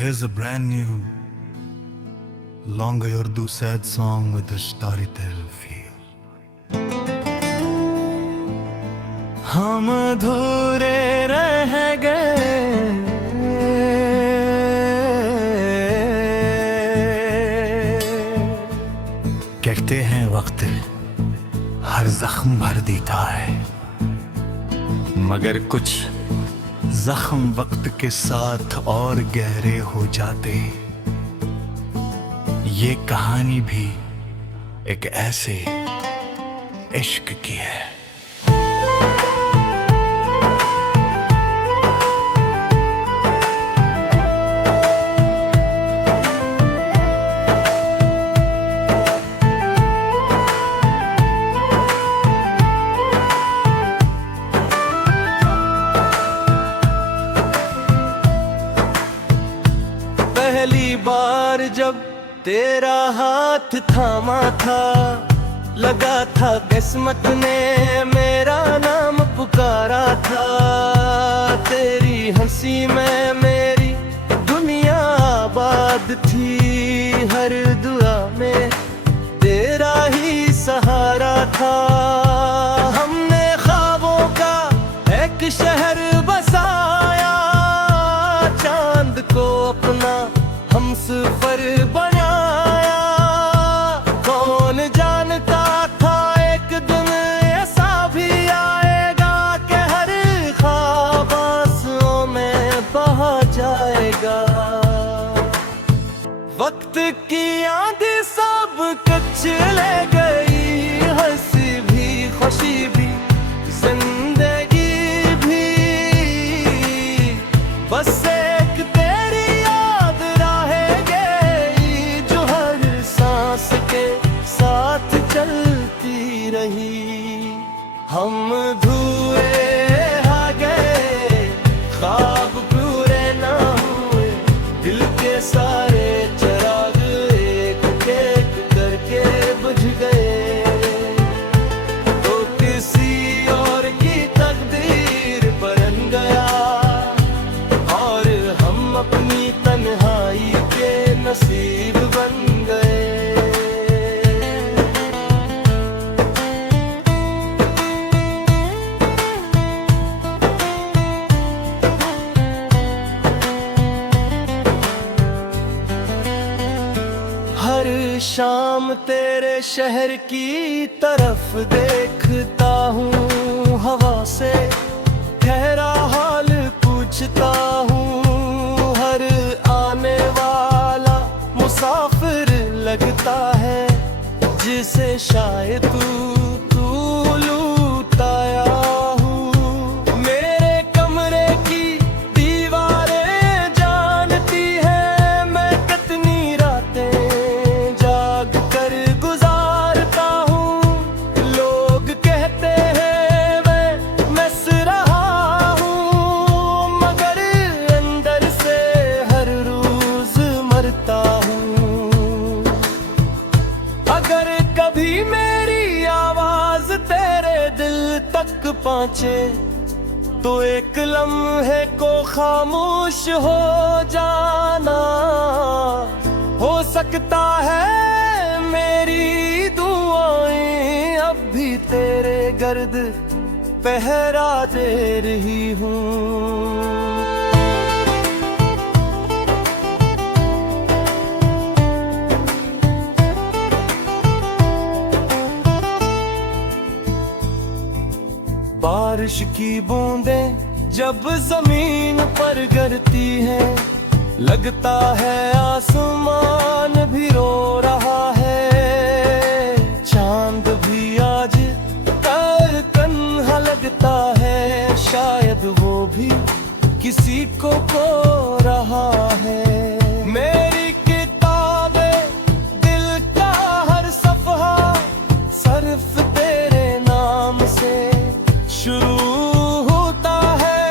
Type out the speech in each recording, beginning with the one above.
Here's a brand new Longa Urdu sad song with a storytell feel. हम अधूरे रह गए, कहते हैं वक्त हर जख्म भर देता है, मगर कुछ जख्म वक्त के साथ और गहरे हो जाते। ये कहानी भी एक ऐसे इश्क की है। पहली बार जब तेरा हाथ थामा था, लगा था किस्मत ने मेरा नाम पुकारा था। तेरी हंसी में मेरी दुनिया आबाद थी, हर दुआ में तेरा ही सहारा था। हमने ख्वाबों का एक शहर बसाया, चांद को अपना हमसफर बनाया। कौन जानता था एक दिन ऐसा भी आएगा कि हर ख्वाब आंसुओं में बहा जाएगा। वक्त की आंधी सब कुछ ले गई, हंसी भी खुशी भी जिंदगी भी, बस एक तेरी याद रहेगी जो हर सांस के साथ चलती रही। हम धुए आ गए, ख्वाब पूरे ना हुए, दिल के सारे चिराग एक एक करके बुझ गए। तो किसी और की तकदीर बन गया और हम अपनी तन्हाई के नसीब बन गए। हर शाम तेरे शहर की तरफ देखता हूँ, हवा से गहरा हाल पूछता हूँ। हर आने वाला मुसाफिर लगता है, जिसे शायद तू लूट आया हूँ। मेरे कमरे की दीवारें जानती है मैं कितनी रातें जाग कर गुजारता हूँ। लोग कहते हैं मैं मस रहा हूँ, मगर अंदर से हर रोज मरता हूँ। अगर कभी मेरी आवाज तेरे दिल तक पहुंचे तो एक लम्हे को खामोश हो जाना। हो सकता है मेरी दुआएं अब भी तेरे गर्द पहरा दे रही हूँ। बारिश की बूंदें जब जमीन पर गिरती हैं, लगता है आसमान भी रो रहा है। चांद भी आज तन्हा लगता है, शायद वो भी किसी को खो रहा है। मेरी किताबें दिल का हर सफ़हा सिर्फ तेरे नाम से शुरू होता है,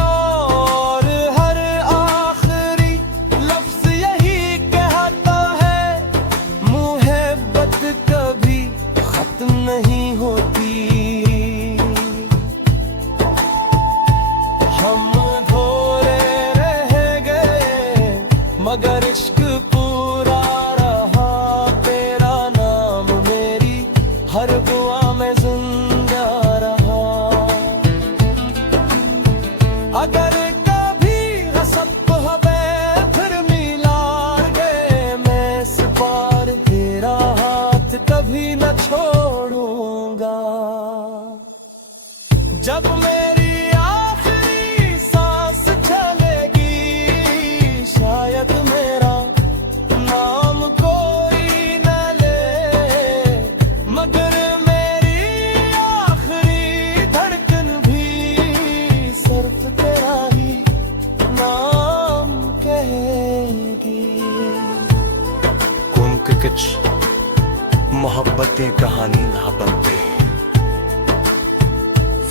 और हर आखिरी लफ्ज यही कहता है, मुहब्बत कभी खत्म नहीं होती। हम धोरे रह गए, अगर इश्क पूरा रहा तेरा नाम मेरी हर दुआ में जिंदा रहा। अगर कभी हसब हबे फिर मिला गए मैं इस बार तेरा हाथ कभी न छोड़ूंगा। जब मेरी आखिरी सांस चलेगी शायद मेरा नाम कोई न ले, मगर मेरी आखिरी धड़कन भी सिर्फ तेरा ही नाम कहेगी। कुछ मोहब्बतें कहानी ना बनते,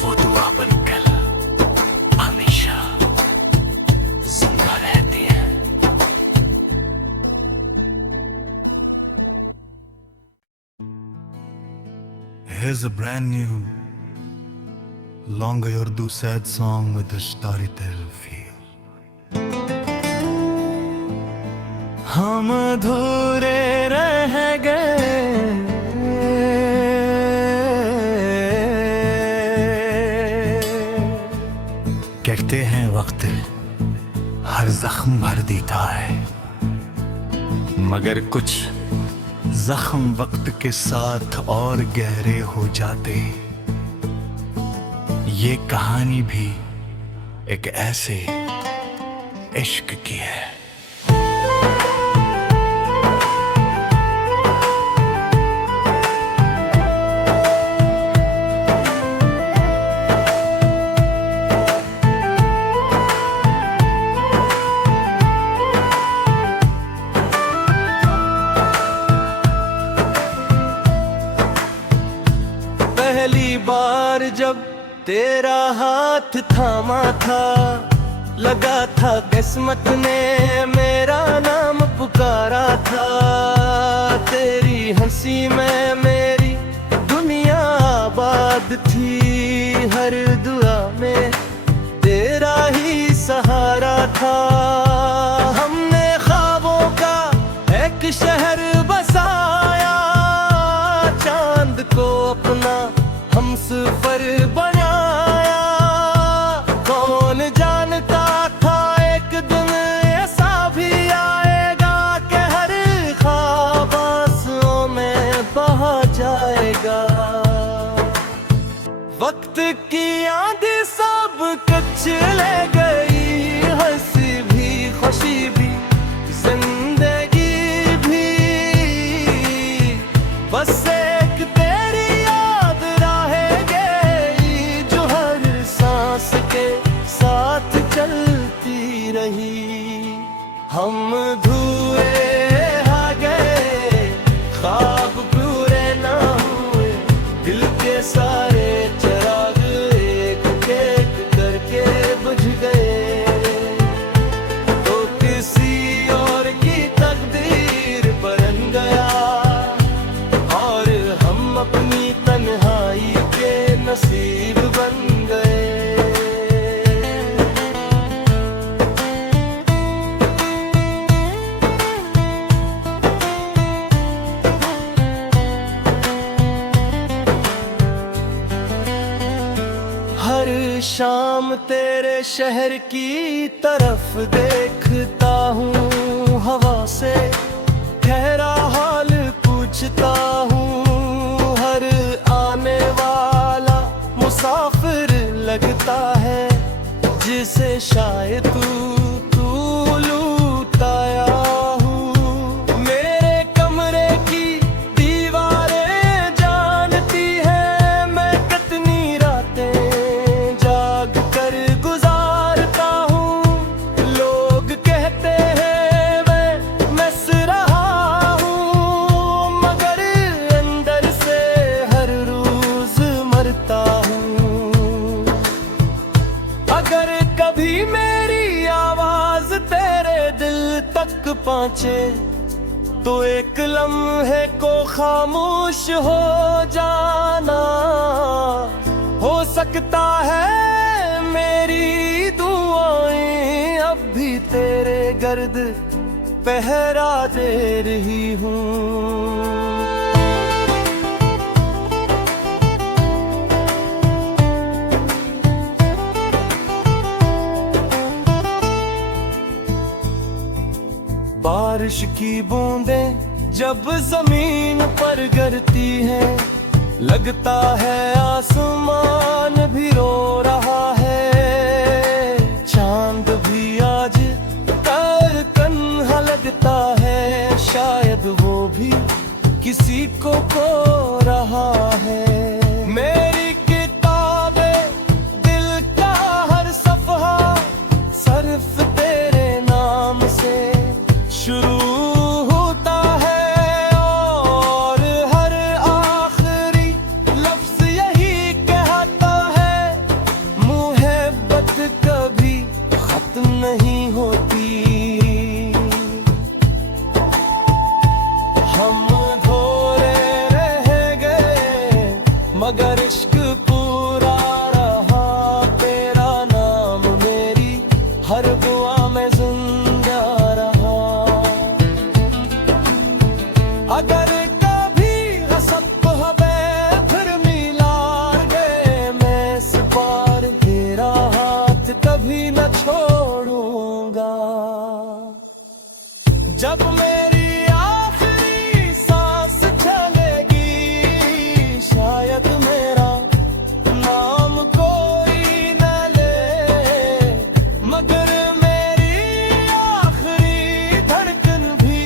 वो दुआ बनकर हमेशा जिंदा रहती है। Here's a brand new longer Urdu sad song with a storytell feel. हम अधूरे रह गए कहते हैं वक्त हर जख्म भर देता है, मगर कुछ जख्म वक्त के साथ और गहरे हो जाते। ये कहानी भी एक ऐसे इश्क की है। पहली बार जब तेरा हाथ थामा था लगा था किस्मत ने मेरा नाम पुकारा था। तेरी हंसी में मेरी दुनिया आबाद थी, हर दुआ में तेरा ही सहारा था। हमने ख्वाबों का एक शहर बसाया, चांद को अपना हमसफर बनाया। कौन जानता था एक दिन ऐसा भी आएगा कि हर ख्वाब आंसुओं में बहा जाएगा। वक्त की आंधी सब कुछ ले गई, हंसी भी खुशी भी जिंदगी भी, बस एक तेरी याद रहेगी जो हर सांस के साथ चलती रही। हम धुए आ गए ख्वाब पूरे ना हुए, दिल के सारे चिराग एक एक करके बुझ गए। तो किसी और की तकदीर बन गया और हम अपनी तन्हाई के नसीब बन गए। हर शाम तेरे शहर की तरफ देखता हूँ, हवा से गहरा हाल पूछता हूँ। हर आने वाला मुसाफिर लगता है जिसे शायद तू लूट आया हूँ। मेरे कमरे की दीवारें जानती है मैं कितनी रातें जाग कर गुजारता हूँ। लोग कहते हैं मैं मस रहा हूँ, मगर अंदर से हर रोज मरता हूँ। अगर कभी मेरी आवाज तेरे दिल तक पहुंचे तो एक लम्हे को खामोश हो जाना। हो सकता है मेरी दुआएं अब भी तेरे गर्द पहरा दे रही हूँ। बारिश की बूंदें जब जमीन पर गिरती हैं, लगता है आसमान भी रो रहा है। चांद भी आज कन्हा लगता है, शायद वो भी किसी को खो रहा है। मेरी किताबें दिल का हर सफ़हा सिर्फ तेरे नाम से शुरू होता है, और हर आखिरी लफ्ज यही कहता है, मुहब्बत कभी खत्म नहीं होती। हम धोरे रह गए मगर इश्क पूरा रहा, तेरा नाम मेरी हर दुआ में जिंदा रहा। अगर कभी हसब हबे फिर मिलार गए, मैं इस बार तेरा हाथ कभी न छोड़ूंगा। जब मेरी आखिरी सांस चलेगी, शायद मेरा नाम कोई न ले, मगर मेरी आखिरी धड़कन भी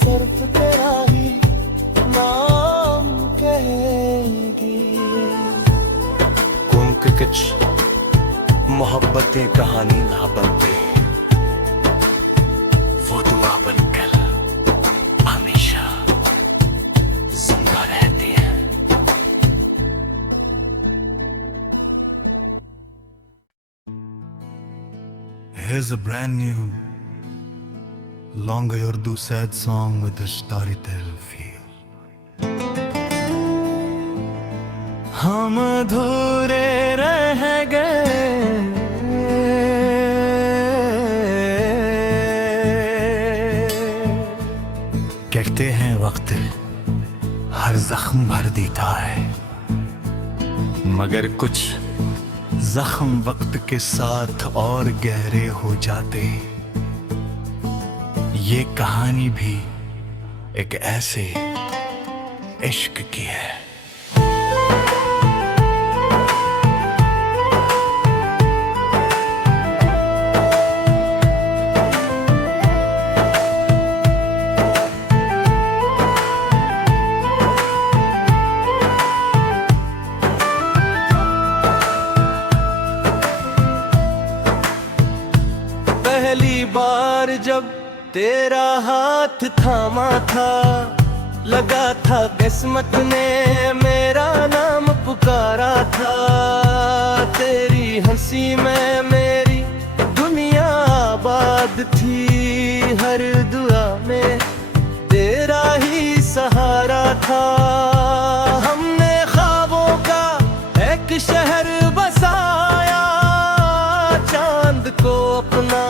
सिर्फ तेरा ही नाम कहेगी। कुछ मोहब्बतें कहानी ना बनते, वो दुआ बनकर हमेशा जिंदा रहती है। Here's a brand new longer Urdu sad song with a storytell feel. हम अधूरे रह गए। कहते हैं वक्त हर जख्म भर देता है, मगर कुछ जख्म वक्त के साथ और गहरे हो जाते। ये कहानी भी एक ऐसे इश्क की है। पहली बार जब तेरा हाथ थामा था, लगा था किस्मत ने मेरा नाम पुकारा था। तेरी हंसी में मेरी दुनिया आबाद थी, हर दुआ में तेरा ही सहारा था। हमने ख्वाबों का एक शहर बसाया, चांद को अपना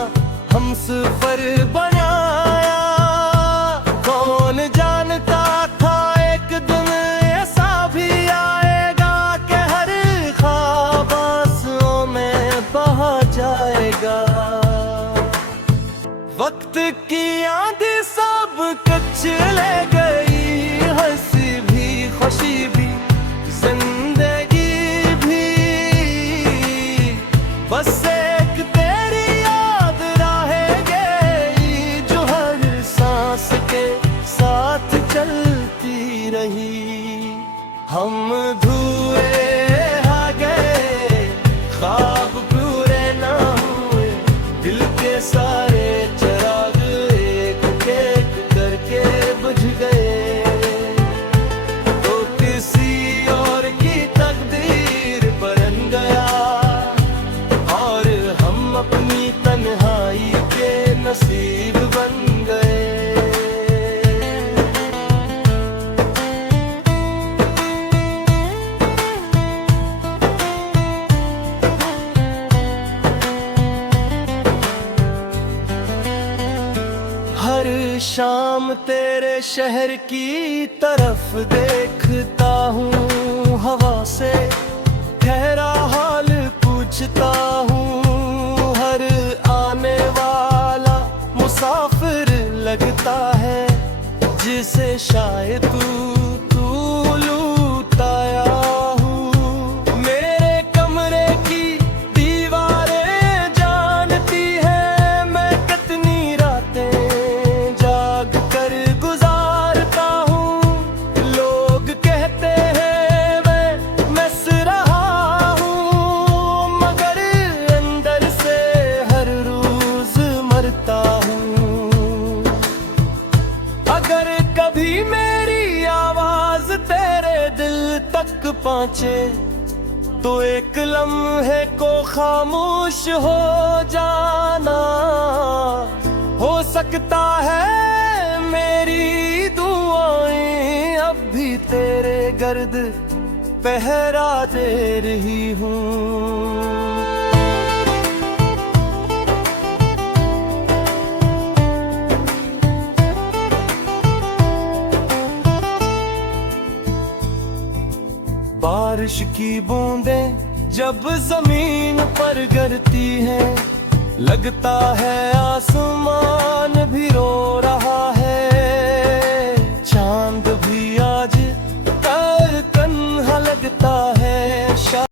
हमसफर बनाया। कौन जानता था एक दिन ऐसा भी आएगा कि हर ख्वाब आंसुओं में बहा जाएगा। वक्त की आंधी सब कुछ ले गई, हंसी भी खुशी भी जिंदगी भी, बस एक तेरी याद रहेगी जो हर सांस के साथ चलती रही। हम धुए आ गए, ख्वाब पूरे ना हुए, दिल के सारे चिराग एक एक करके बुझ गए। तो किसी और की तकदीर बन गया, और हम अपनी तन्हाई के नसीब बन गए। शाम तेरे शहर की तरफ देखता हूँ, हवा से ठहरा हाल पूछता हूँ। हर आने वाला मुसाफिर लगता है, जिसे शायद तू लूट आया हूँ। मेरे कमरे की दीवारें जानती है, मैं कितनी रातें जाग कर गुजारता हूँ। लोग कहते हैं मैं मस रहा हूँ, मगर अंदर से हर रोज मरता हूँ। अगर कभी मेरी आवाज तेरे दिल तक पहुंचे, तो एक लम्हे को खामोश हो जाना। हो सकता है मेरी दुआएं अब भी तेरे गर्द पहरा दे रही हूँ। बारिश की बूंदें जब जमीन पर गिरती हैं, लगता है आसमान भी रो